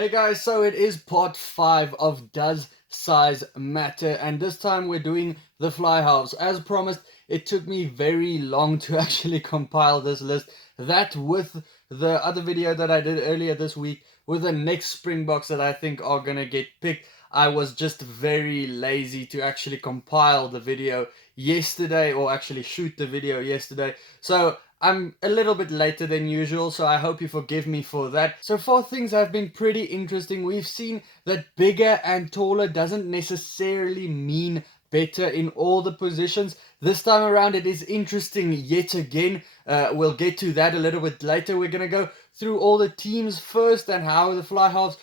Hey guys, so it is part 5 of Does Size Matter, and this time we're doing the fly halves. As promised, it took me very long to actually compile this list. That with the other video that I did earlier this week with the next Springboks that I think are gonna get picked, I was just very lazy to actually compile the video yesterday, or actually shoot the video yesterday. So I'm a little bit later than usual, so I hope you forgive me for that. So far, things have been pretty interesting. We've seen that bigger and taller doesn't necessarily mean better in all the positions. This time around, it is interesting yet again. We'll get to that a little bit later. We're going to go through all the teams first and how the fly halves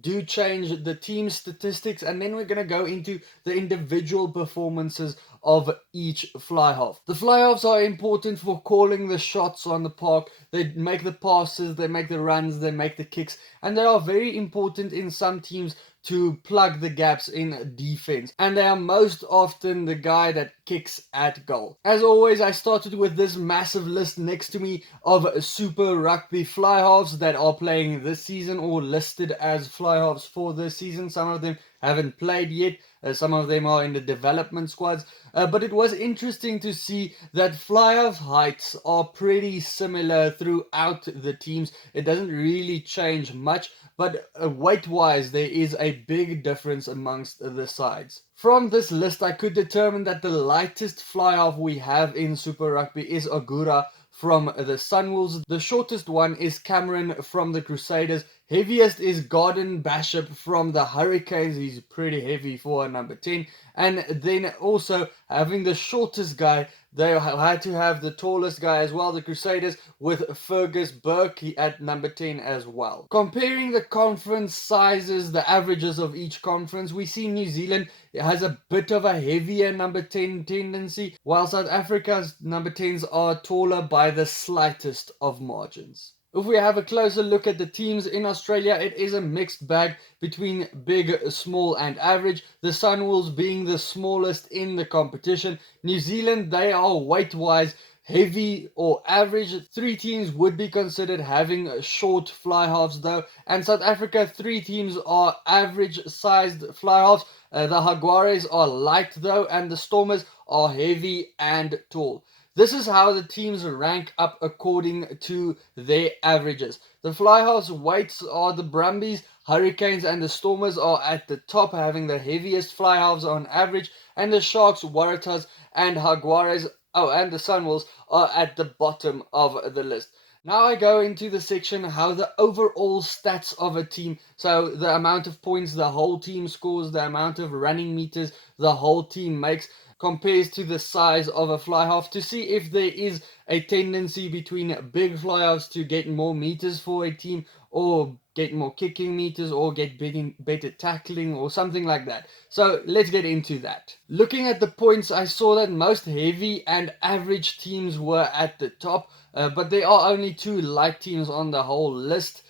do change the team statistics, and then we're going to go into the individual performances of each fly half. The fly halves are important for calling the shots on the park. They make the passes, they make the runs, they make the kicks, and they are very important in some teams to plug the gaps in defense, and they are most often the guy that kicks at goal. As always, I started with this massive list next to me of Super Rugby fly halves that are playing this season or listed as fly halves for this season. Some of them haven't played yet, some of them are in the development squads, but it was interesting to see that fly half heights are pretty similar throughout the teams. It doesn't really change much, but weight-wise, there is a big difference amongst the sides. From this list, I could determine that the lightest fly-half we have in Super Rugby is Ogura from the Sunwolves. The shortest one is Cameron from the Crusaders. Heaviest is Garden Bishop from the Hurricanes. He's pretty heavy for a number 10. And then also having the shortest guy, they had to have the tallest guy as well, the Crusaders, with Fergus Burke at number 10 as well. Comparing the conference sizes, the averages of each conference, we see New Zealand has a bit of a heavier number 10 tendency, while South Africa's number 10s are taller by the slightest of margins. If we have a closer look at the teams in Australia, it is a mixed bag between big, small and average. The Sunwolves being the smallest in the competition. New Zealand, they are weight-wise heavy or average. 3 teams would be considered having short fly halves though. And South Africa, 3 teams are average sized fly halves. The Jaguares are light though, and the Stormers are heavy and tall. This is how the teams rank up according to their averages. The fly halves weights are the Brumbies, Hurricanes and the Stormers are at the top, having the heaviest fly halves on average, and the Sharks, Waratahs and Jaguares, and the Sunwolves are at the bottom of the list. Now I go into the section how the overall stats of a team, so the amount of points the whole team scores, the amount of running meters the whole team makes, compares to the size of a fly half, to see if there is a tendency between big fly halves to get more meters for a team, or get more kicking meters, or get better tackling, or something like that. So let's get into that. Looking at the points, I saw that most heavy and average teams were at the top, but there are only 2 light teams on the whole list.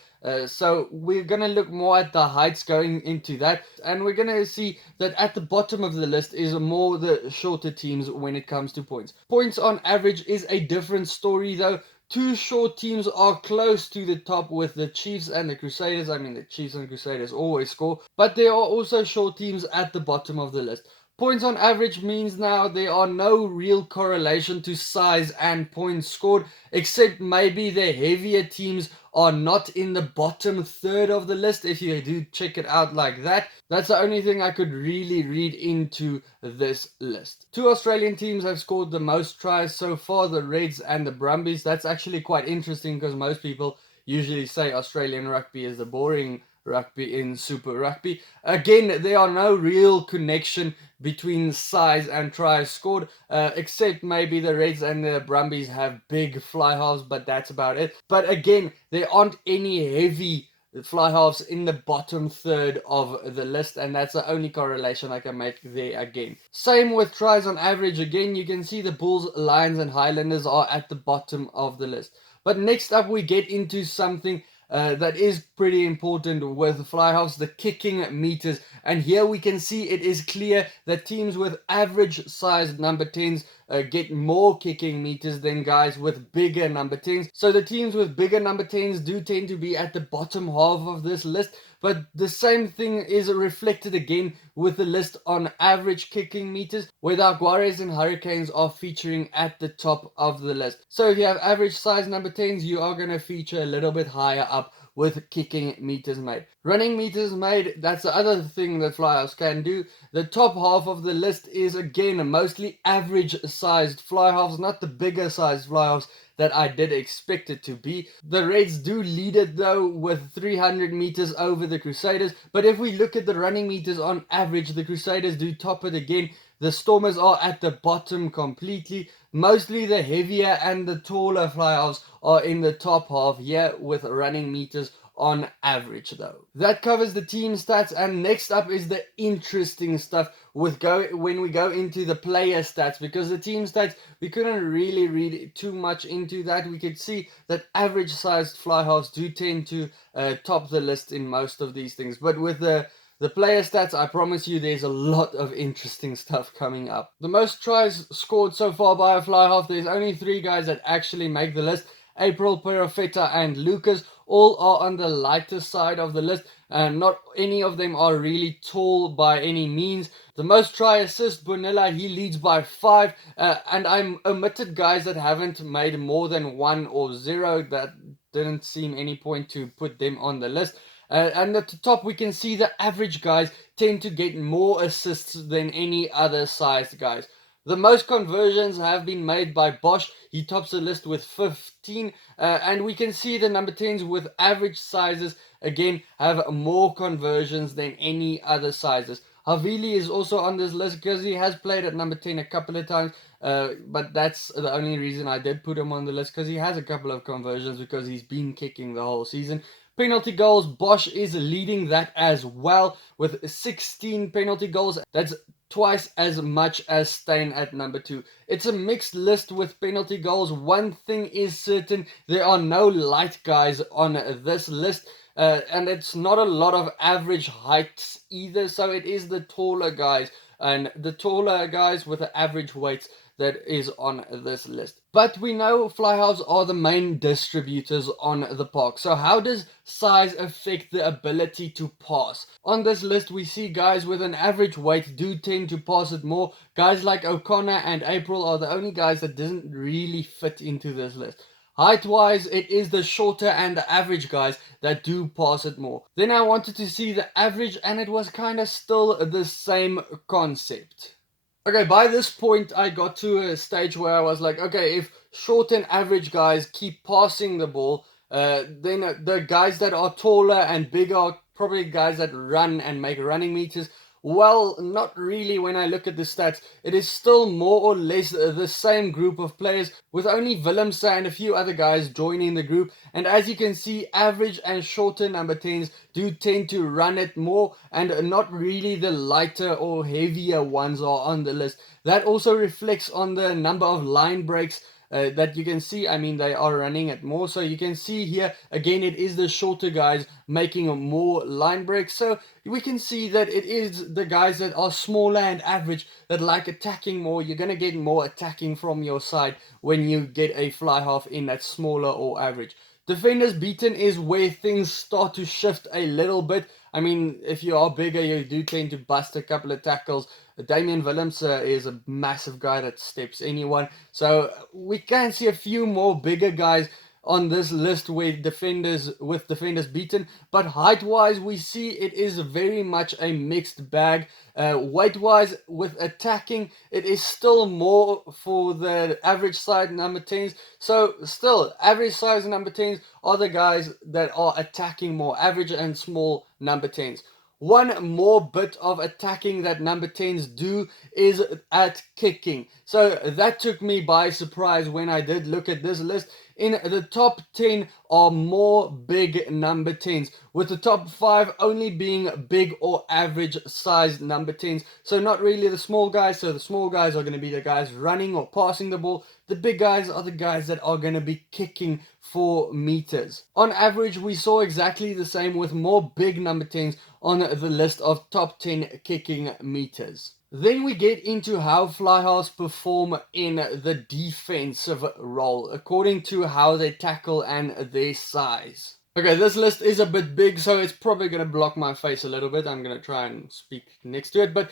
So we're going to look more at the heights going into that, and we're going to see that at the bottom of the list is more the shorter teams when it comes to points. Points on average is a different story though. 2 short teams are close to the top with the Chiefs and the Crusaders. I mean, the Chiefs and Crusaders always score, but there are also short teams at the bottom of the list. Points on average means now there are no real correlation to size and points scored, except maybe the heavier teams are not in the bottom third of the list. If you do check it out like that, that's the only thing I could really read into this list. 2 Australian teams have scored the most tries so far, the Reds and the Brumbies. That's actually quite interesting because most people usually say Australian rugby is the boring rugby in Super Rugby. Again, there are no real connection between size and tries scored, except maybe the Reds and the Brumbies have big fly halves, but that's about it. But again, there aren't any heavy fly halves in the bottom third of the list, and that's the only correlation I can make there again. Same with tries on average. Again, you can see the Bulls, Lions and Highlanders are at the bottom of the list. But next up we get into something that is pretty important with Flyhalves, the kicking meters. And here we can see it is clear that teams with average sized number 10s get more kicking meters than guys with bigger number 10s. So the teams with bigger number 10s do tend to be at the bottom half of this list. But the same thing is reflected again with the list on average kicking meters, where the Aguares and Hurricanes are featuring at the top of the list. So if you have average size number 10s, you are going to feature a little bit higher up with kicking meters made. Running meters made, that's the other thing that Flyhalves can do. The top half of the list is again mostly average sized Flyhalves, not the bigger sized Flyhalves that I did expect it to be. The Reds do lead it though with 300 meters over the Crusaders, but if we look at the running meters on average, the Crusaders do top it again. The Stormers are at the bottom completely. Mostly the heavier and the taller Flyhalves are in the top half here with running meters on average though. That covers the team stats, and next up is the interesting stuff when we go into the player stats, because the team stats we couldn't really read too much into that. We could see that average sized Flyhalves do tend to top the list in most of these things, but with the player stats, I promise you there's a lot of interesting stuff coming up. The most tries scored so far by a Flyhalf, there's only 3 guys that actually make the list. April, Perofeta and Lucas all are on the lighter side of the list, and not any of them are really tall by any means. The most try assist, Bonilla, he leads by 5, and I omitted guys that haven't made more than 1 or 0. That didn't seem any point to put them on the list. And at the top we can see the average guys tend to get more assists than any other sized guys. The most conversions have been made by Bosch. He tops the list with 15. And we can see the number 10s with average sizes again have more conversions than any other sizes. Havili is also on this list because he has played at number 10 a couple of times. But that's the only reason I did put him on the list, because he has a couple of conversions because he's been kicking the whole season. Penalty goals, Bosch is leading that as well with 16 penalty goals. That's twice as much as Steyn at number 2. It's a mixed list with penalty goals. One thing is certain, there are no light guys on this list. And it's not a lot of average heights either, so it is the taller guys and the taller guys with the average weights that is on this list. But we know Flyhalves are the main distributors on the park. So how does size affect the ability to pass? On this list we see guys with an average weight do tend to pass it more. Guys like O'Connor and April are the only guys that doesn't really fit into this list. Height-wise, it is the shorter and the average guys that do pass it more. Then I wanted to see the average, and it was kind of still the same concept. Okay, by this point, I got to a stage where I was like, okay, if short and average guys keep passing the ball, then the guys that are taller and bigger are probably guys that run and make running meters. Well, not really when I look at the stats. It is still more or less the same group of players, with only Willemse and a few other guys joining the group. And as you can see, average and shorter number 10s do tend to run it more, and not really the lighter or heavier ones are on the list. That also reflects on the number of line breaks that you can see. I mean, they are running it more, so you can see here again it is the shorter guys making more line breaks. So we can see that it is the guys that are smaller and average that like attacking more. You're gonna get more attacking from your side when you get a fly half in that's smaller or average. Defenders beaten is where things start to shift a little bit. I mean, if you are bigger, you do tend to bust a couple of tackles. Damian Willemse is a massive guy that steps anyone. So we can see a few more bigger guys on this list with defenders beaten, but height wise we see it is very much a mixed bag. Weight wise with attacking, it is still more for the average size number 10s. So still average size number 10s are the guys that are attacking more, average and small number 10s. One more bit of attacking that number 10s do is at kicking. So that took me by surprise when I did look at this list. In the top 10 are more big number 10s, with the top 5 only being big or average sized number 10s. So not really the small guys. So the small guys are going to be the guys running or passing the ball. The big guys are the guys that are going to be kicking 4 meters. On average, we saw exactly the same with more big number 10s on the list of top 10 kicking meters. Then we get into how flyhalves perform in the defensive role according to how they tackle and their size. Okay, this list is a bit big, so it's probably going to block my face a little bit. I'm going to try and speak next to it. But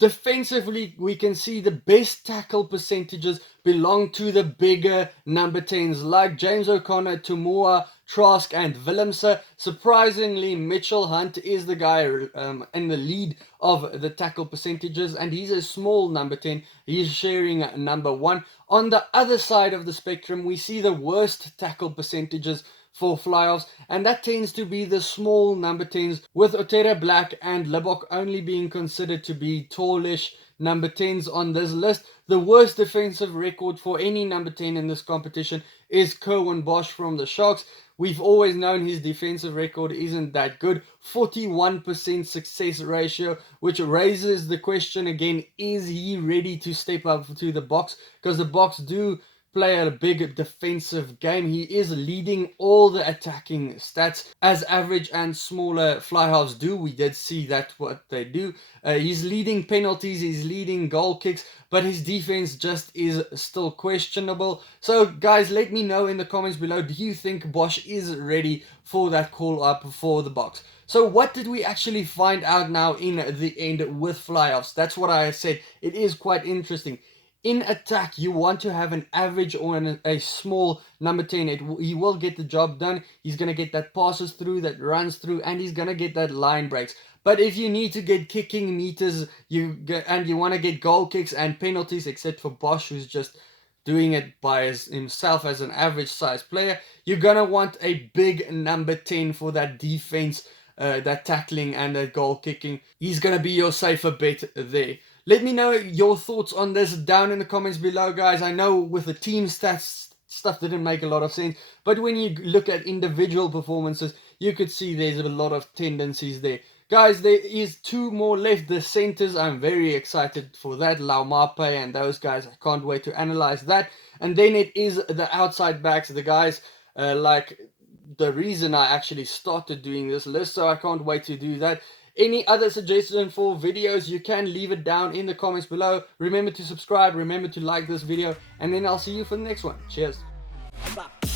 defensively, we can see the best tackle percentages belong to the bigger number 10s like James O'Connor, Tumua, Trask, and Willemse. Surprisingly, Mitchell Hunt is the guy in the lead of the tackle percentages, and he's a small number 10. He's sharing number 1. On the other side of the spectrum, we see the worst tackle percentages for flyhalves, and that tends to be the small number 10s, with Otere Black and Libok only being considered to be tallish number 10s on this list. The worst defensive record for any number 10 in this competition is Kerwin Bosch from the Sharks. We've always known his defensive record isn't that good. 41% success ratio, which raises the question again, is he ready to step up to the box? Because the box do play a big defensive game. He is leading all the attacking stats as average and smaller flyhalves do. We did see that what they do. He's leading penalties, he's leading goal kicks, but his defense just is still questionable. So guys, let me know in the comments below, do you think Bosch is ready for that call up for the box? So what did we actually find out now in the end with flyhalves? That's what I said. It is quite interesting. In attack, you want to have an average or a small number 10. He will get the job done. He's going to get that passes through, that runs through, and he's going to get that line breaks. But if you need to get kicking meters and you want to get goal kicks and penalties, except for Bosch, who's just doing it by himself as an average size player, you're going to want a big number 10 for that defense, that tackling and that goal kicking. He's going to be your safer bet there. Let me know your thoughts on this down in the comments below, guys. I know with the team stats, stuff didn't make a lot of sense. But when you look at individual performances, you could see there's a lot of tendencies there. Guys, there is 2 more left. The centers, I'm very excited for that. Laumape and those guys, I can't wait to analyze that. And then it is the outside backs, the guys like the reason I actually started doing this list. So I can't wait to do that. Any other suggestions for videos, you can leave it down in the comments below. Remember to subscribe, remember to like this video, and then I'll see you for the next one. Cheers. Bye.